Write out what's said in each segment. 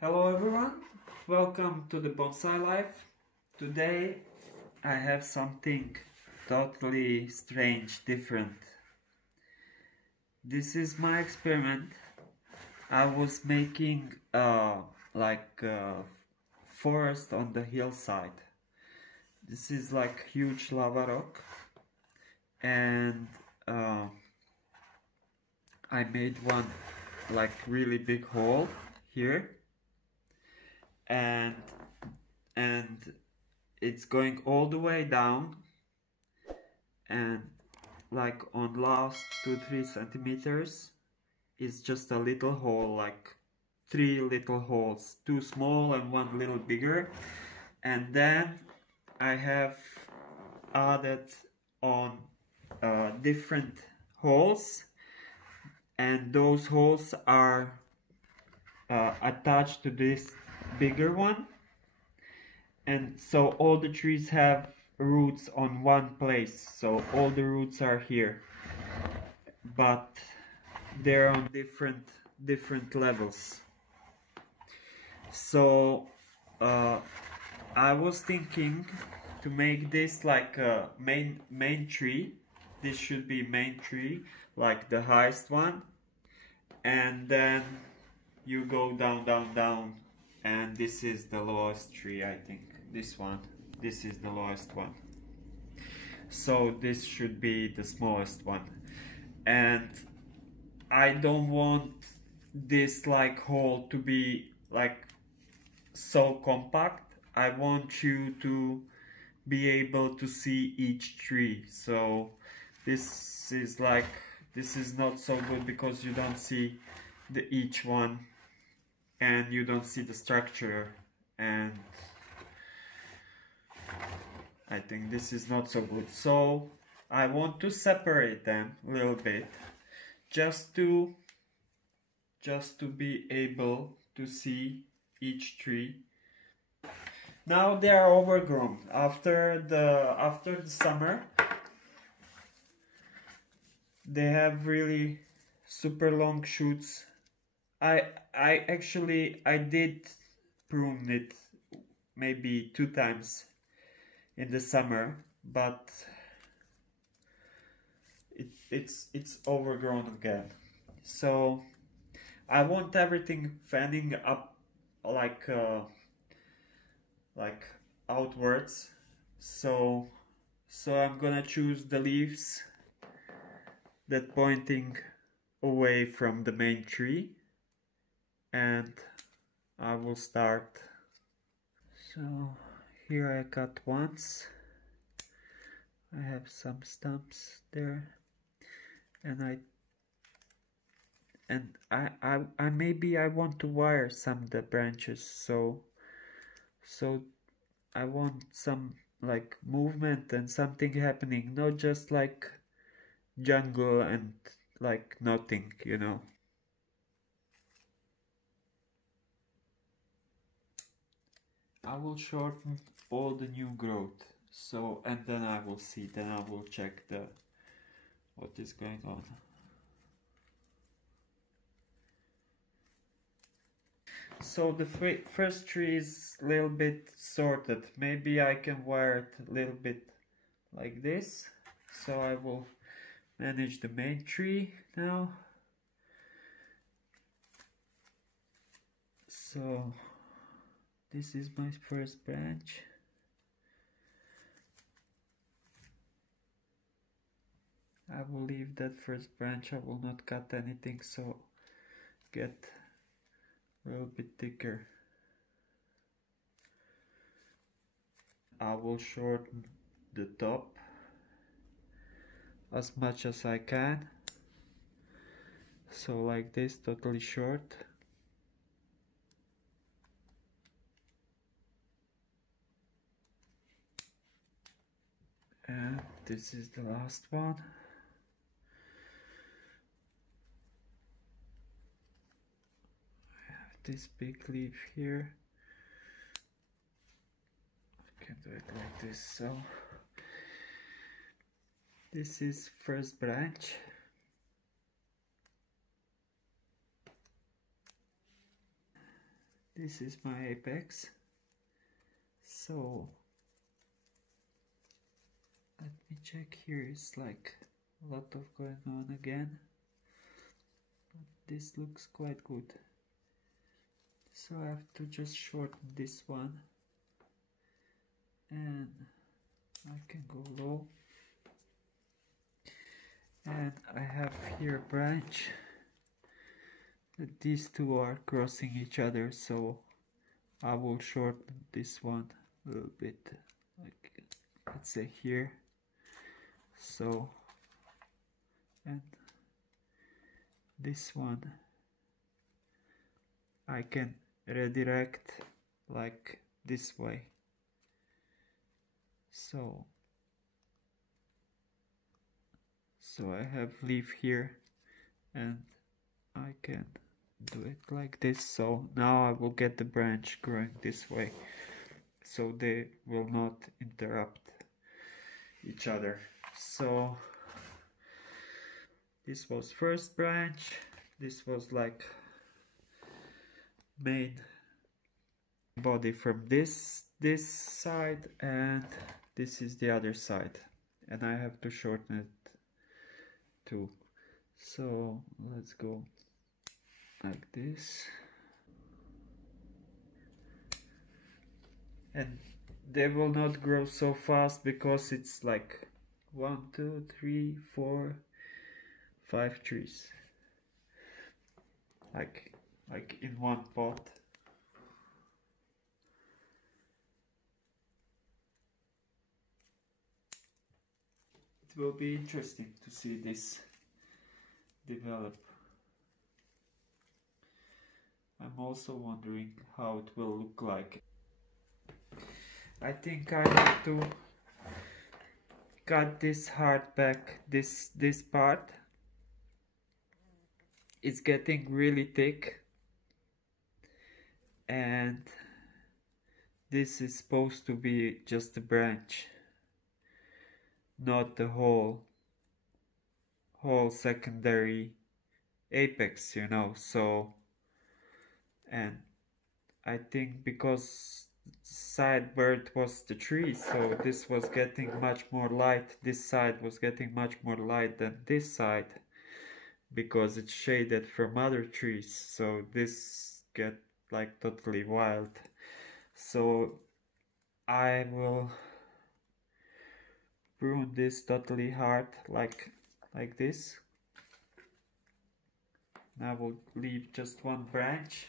Hello everyone, welcome to the Bonsai Life. Today I have something totally strange, different. This is my experiment. I was making like a forest on the hillside. This is like huge lava rock, and I made one like really big hole here, and it's going all the way down, and like on last 2-3 centimeters it's just a little hole, like 3 little holes, 2 small and 1 little bigger. And then I have added on different holes, and those holes are attached to this bigger one, and so all the trees have roots on one place, so all the roots are here, but they're on different levels. So I was thinking to make this like a main tree. This should be main tree, like the highest one, and then you go down, and this is the lowest tree. I think this is the lowest one, so this should be the smallest one. And I don't want this like hole to be like so compact. I want you to be able to see each tree. So this is not so good because you don't see each one, and you don't see the structure, and I think this is not so good. So I want to separate them a little bit, just to be able to see each tree. Now they are overgrown after the summer. They have really super long shoots. I did prune it maybe 2 times in the summer, but it's overgrown again. So I want everything fanning up like outwards. So I'm gonna choose the leaves that pointing away from the main tree, and I will start. So here I cut once. I have some stumps there, and I maybe I want to wire some of the branches, so I want some like movement and something happening, not just like jungle and like nothing, you know. I will shorten all the new growth, so, and then I will see, then I will check what is going on. So the first tree is a little bit sorted. Maybe I can wire it a little bit like this. So I will manage the main tree now. So this is my first branch. I will leave that first branch. I will not cut anything, so get a little bit thicker. I will shorten the top as much as I can, so like this, totally short. And this is the last one. I have this big leaf here. I can do it like this. So this is first branch. This is my apex. So let me check here. It's like a lot of going on again. But this looks quite good. So I have to just shorten this one. And I can go low. And I have here a branch. These two are crossing each other, so I will shorten this one a little bit, like let's say here. So, and this one I can redirect like this way. So I have leaf here and I can do it like this. So now I will get the branch growing this way, so they will not interrupt each other. So this was first branch, this was like main body from this side, and this is the other side, and I have to shorten it too. So let's go like this, and they will not grow so fast because it's like 1, 2, 3, 4, 5 trees, like in one pot. It will be interesting to see this develop. I'm also wondering how it will look like. I think I have to cut this hard back, this part. It's getting really thick, and this is supposed to be just a branch, not the whole secondary apex, you know. So, and I think because side where it was the tree, so this was getting much more light, this side was getting much more light than this side because it's shaded from other trees, so this get like totally wild. So I will prune this totally hard like this, and I will leave just one branch,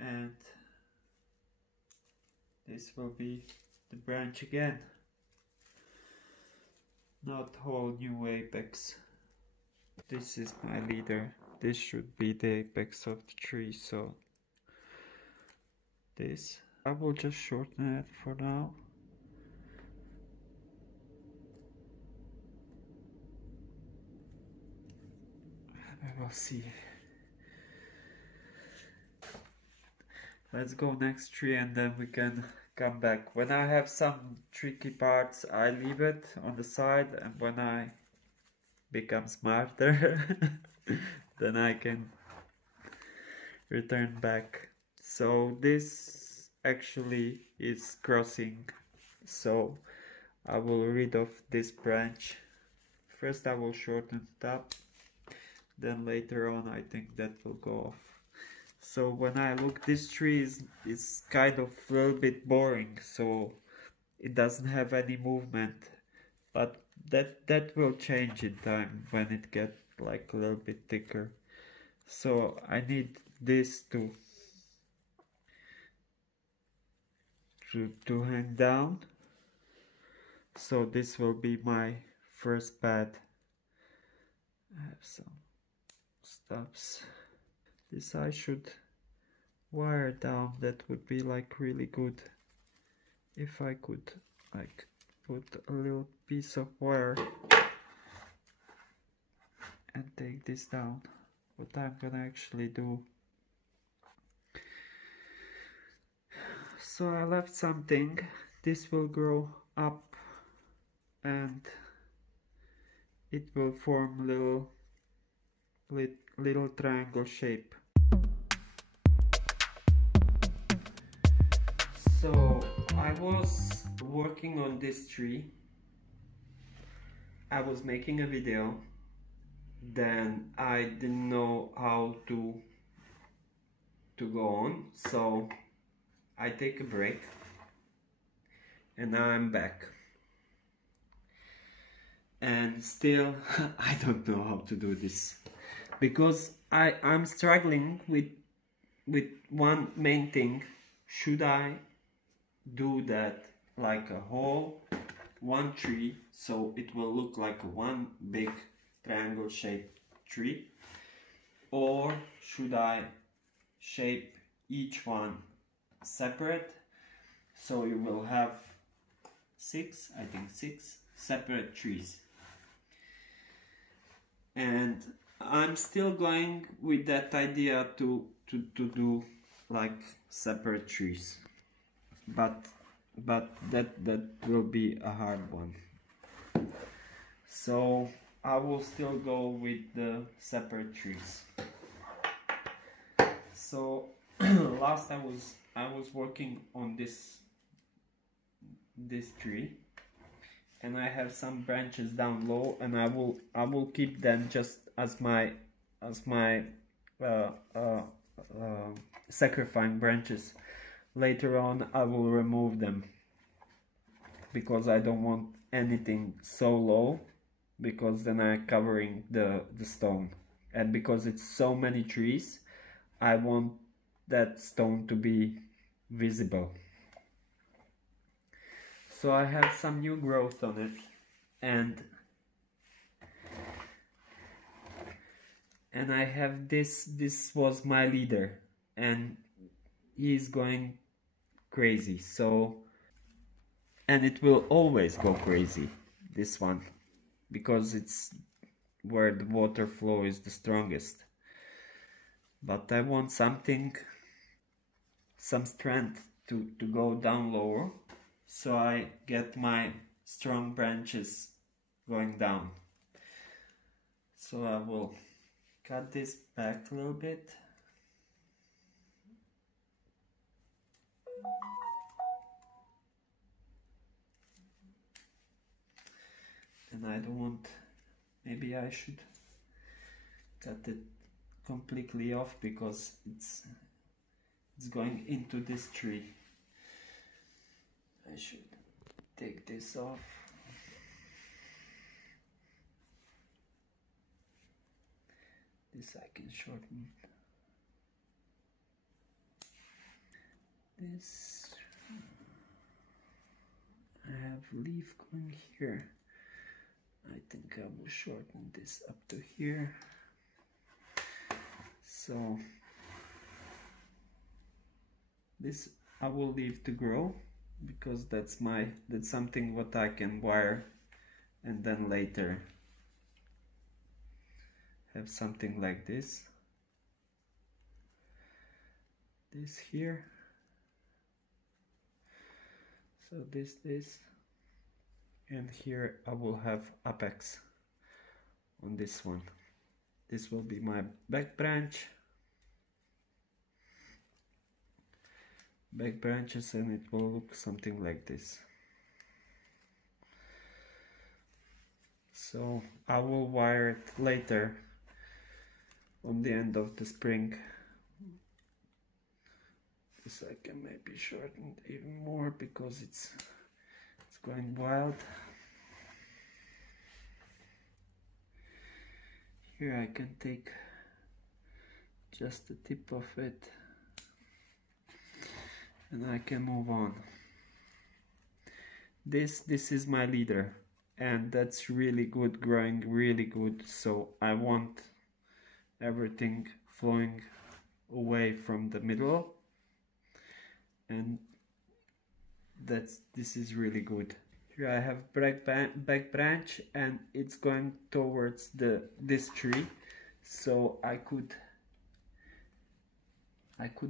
and this will be the branch again, not whole new apex. This is my leader, this should be the apex of the tree, so this, I will just shorten it for now. We will see. Let's go next tree and then we can come back. When I have some tricky parts, I leave it on the side, and when I become smarter then I can return back. So this actually is crossing, so I will rid of this branch. First I will shorten it up, then later on I think that will go off. So when I look, this tree is kind of a little bit boring, so it doesn't have any movement, but that will change in time when it gets like a little bit thicker. So I need this to hang down. So this will be my first bed. I have some stops. This I should wire down. That would be like really good if I could like put a little piece of wire and take this down. What I'm gonna actually do. So I left something. This will grow up and it will form little triangle shape. I was working on this tree. I was making a video, then I didn't know how to go on, so I take a break and now I'm back. And still I don't know how to do this, because I'm struggling with one main thing. Should I do that like a whole one tree, so it will look like one big triangle shaped tree, or should I shape each one separate, so you will have six separate trees? And I'm still going with that idea to do like separate trees, but that will be a hard one. So I will still go with the separate trees. So last I was working on this tree, and I have some branches down low, and I will keep them just as my sacrificing branches. Later on I will remove them, because I don't want anything so low, because then I'm covering the stone, and because it's so many trees, I want that stone to be visible. So I have some new growth on it, and I have this was my leader, and he's going crazy. So, and it will always go crazy, this one, because it's where the water flow is the strongest. But I want some strength to go down lower, so I get my strong branches going down. So I will cut this back a little bit. And I don't want, maybe I should cut it completely off, because it's going into this tree. I should take this off. This I can shorten. This, I have leaf going here. I think I will shorten this up to here. So this I will leave to grow, because that's something what I can wire, and then later have something like this here. So this, and here I will have apex on this one. This will be my back branches, and it will look something like this. So I will wire it later on the end of the spring. This I can maybe shorten even more, because it's going wild. Here I can take just the tip of it, and I can move on. This is my leader, and that's really good, growing really good. So I want everything flowing away from the middle, and this is really good. Here I have back branch, and it's going towards this tree, so I could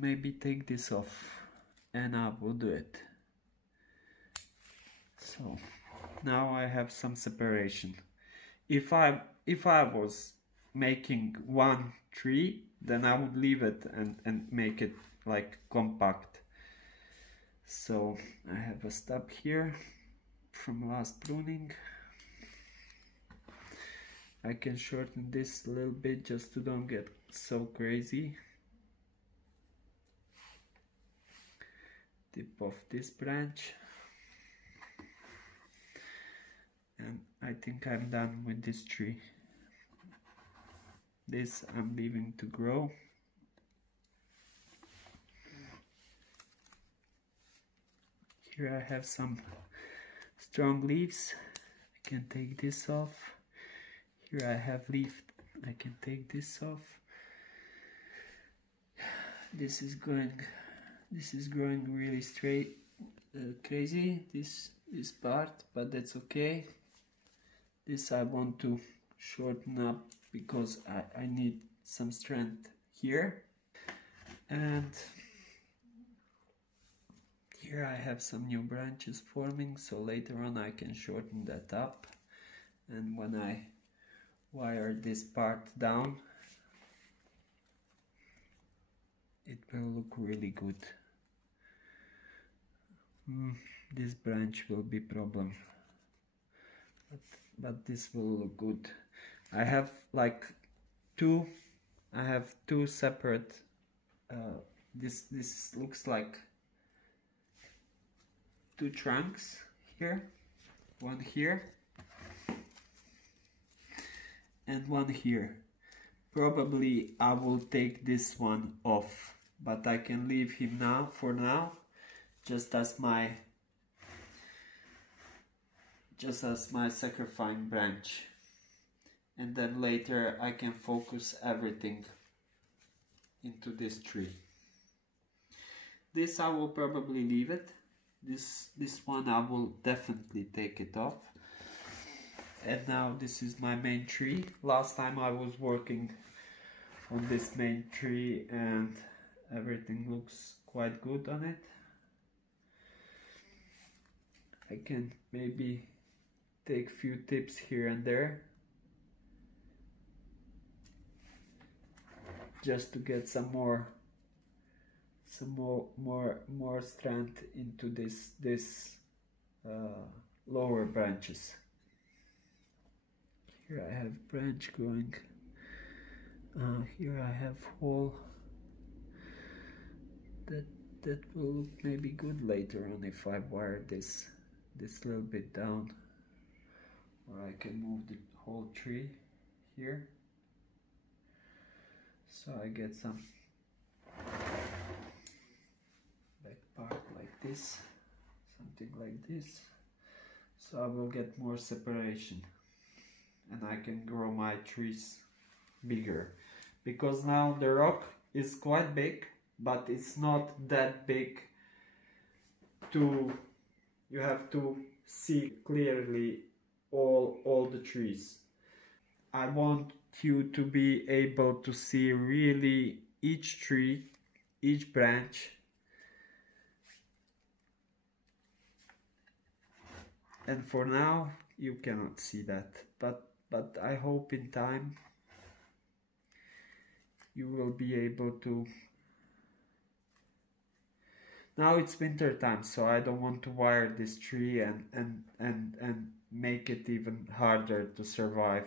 maybe take this off, and I will do it. So now I have some separation. If I was making one tree, then I would leave it and make it like compact. So I have a stub here from last pruning. I can shorten this a little bit just to don't get so crazy. Tip off this branch. And I think I'm done with this tree. This I'm leaving to grow. Here I have some strong leaves. I can take this off. Here I have leaf. I can take this off. This is growing really straight, crazy. This part, but that's okay. This I want to shorten up because I need some strength here. And here I have some new branches forming, so later on I can shorten that up. And when I wire this part down, it will look really good. This branch will be problem, but this will look good. I have like two separate, this looks like two trunks here, one here and one here. Probably I will take this one off, but I can leave him now for now, just as my sacrificing branch, and then later I can focus everything into this tree. This I will probably leave it. This one I will definitely take it off. And now this is my main tree. Last time I was working on this main tree and everything looks quite good on it. I can maybe take few tips here and there just to get some more strength into this lower branches. Here I have branch growing. Here I have hole. That will look maybe good later on if I wire this little bit down, or I can move the whole tree here, so I get some back part like this, something like this, so I will get more separation and I can grow my trees bigger, because now the rock is quite big, but it's not that big to you have to see clearly all the trees. I want you to be able to see really each tree, each branch, and for now you cannot see that, but I hope in time you will be able to. Now it's winter time, so I don't want to wire this tree and make it even harder to survive,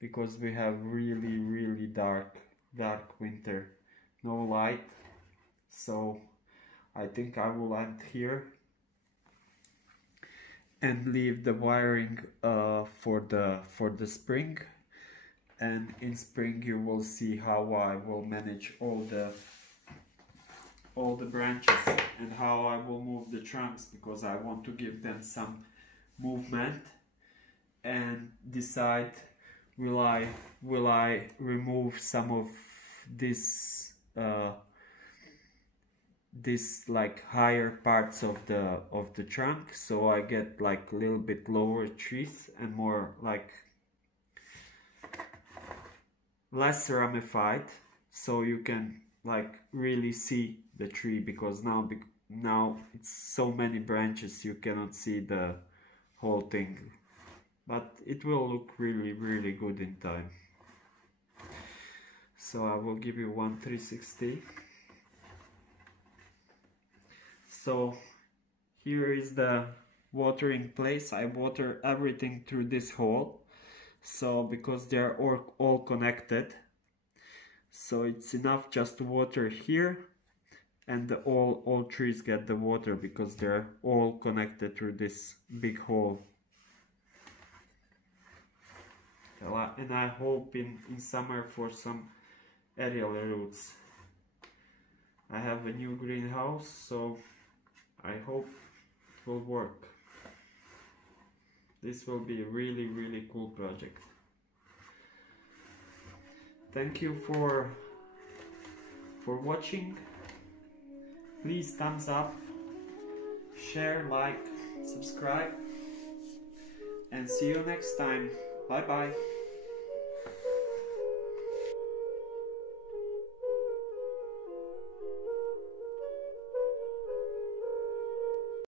because we have really dark winter, no light. So I think I will end here and leave the wiring for the spring, and in spring you will see how I will manage all the branches and how I will move the trunks, because I want to give them some movement, and decide will I remove some of this like higher parts of the trunk, so I get like a little bit lower trees and more like less ramified, so you can like really see the tree, because now it's so many branches you cannot see the whole thing, but it will look really good in time. So I will give you one 360. So Here is the watering place. I water everything through this hole, so because they're all connected, so it's enough just to water here, and all trees get the water because they're all connected through this big hole. And I hope in summer for some aerial roots. I have a new greenhouse, so I hope it will work. This will be a really cool project. Thank you for watching. Please thumbs up, share, like, subscribe, and see you next time. Bye bye.